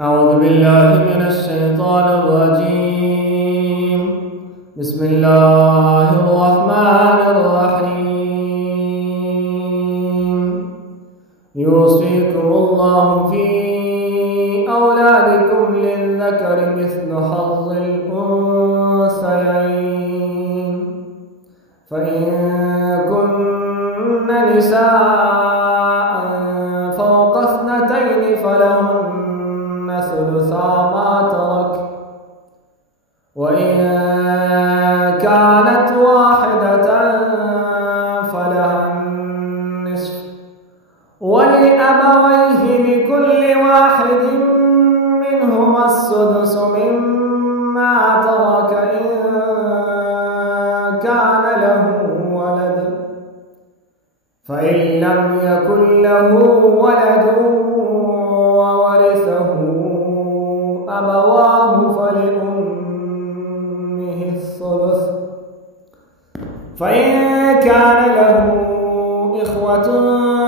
أعوذ بالله من الشيطان الرجيم. بسم الله الرحمن الرحيم. يوصيكم الله في أولادكم للذكر مثل حظ الأنثيين، فإن كن نساء فوق اثنتين فلهن ثلثا ما ترك، وإن كانت واحدة فلها النصف، ولأبويه لكل واحد منهما السدس مما ترك إن كان له ولد، فإن لم يكن له ولد وورثه أبواه فلأمه الثلث، فإن كان له إخوة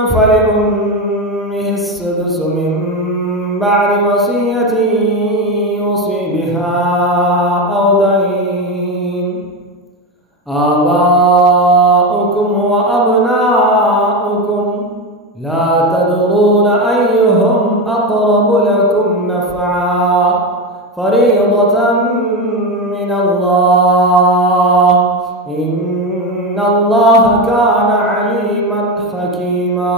فلأمه السدس من بعد وصية يوصي بها أو دين. آباؤكم وأبناؤكم لا تدرون أيهم أقرب لكم نفعا، فريضة من الله، إن الله كان عليما حكيما.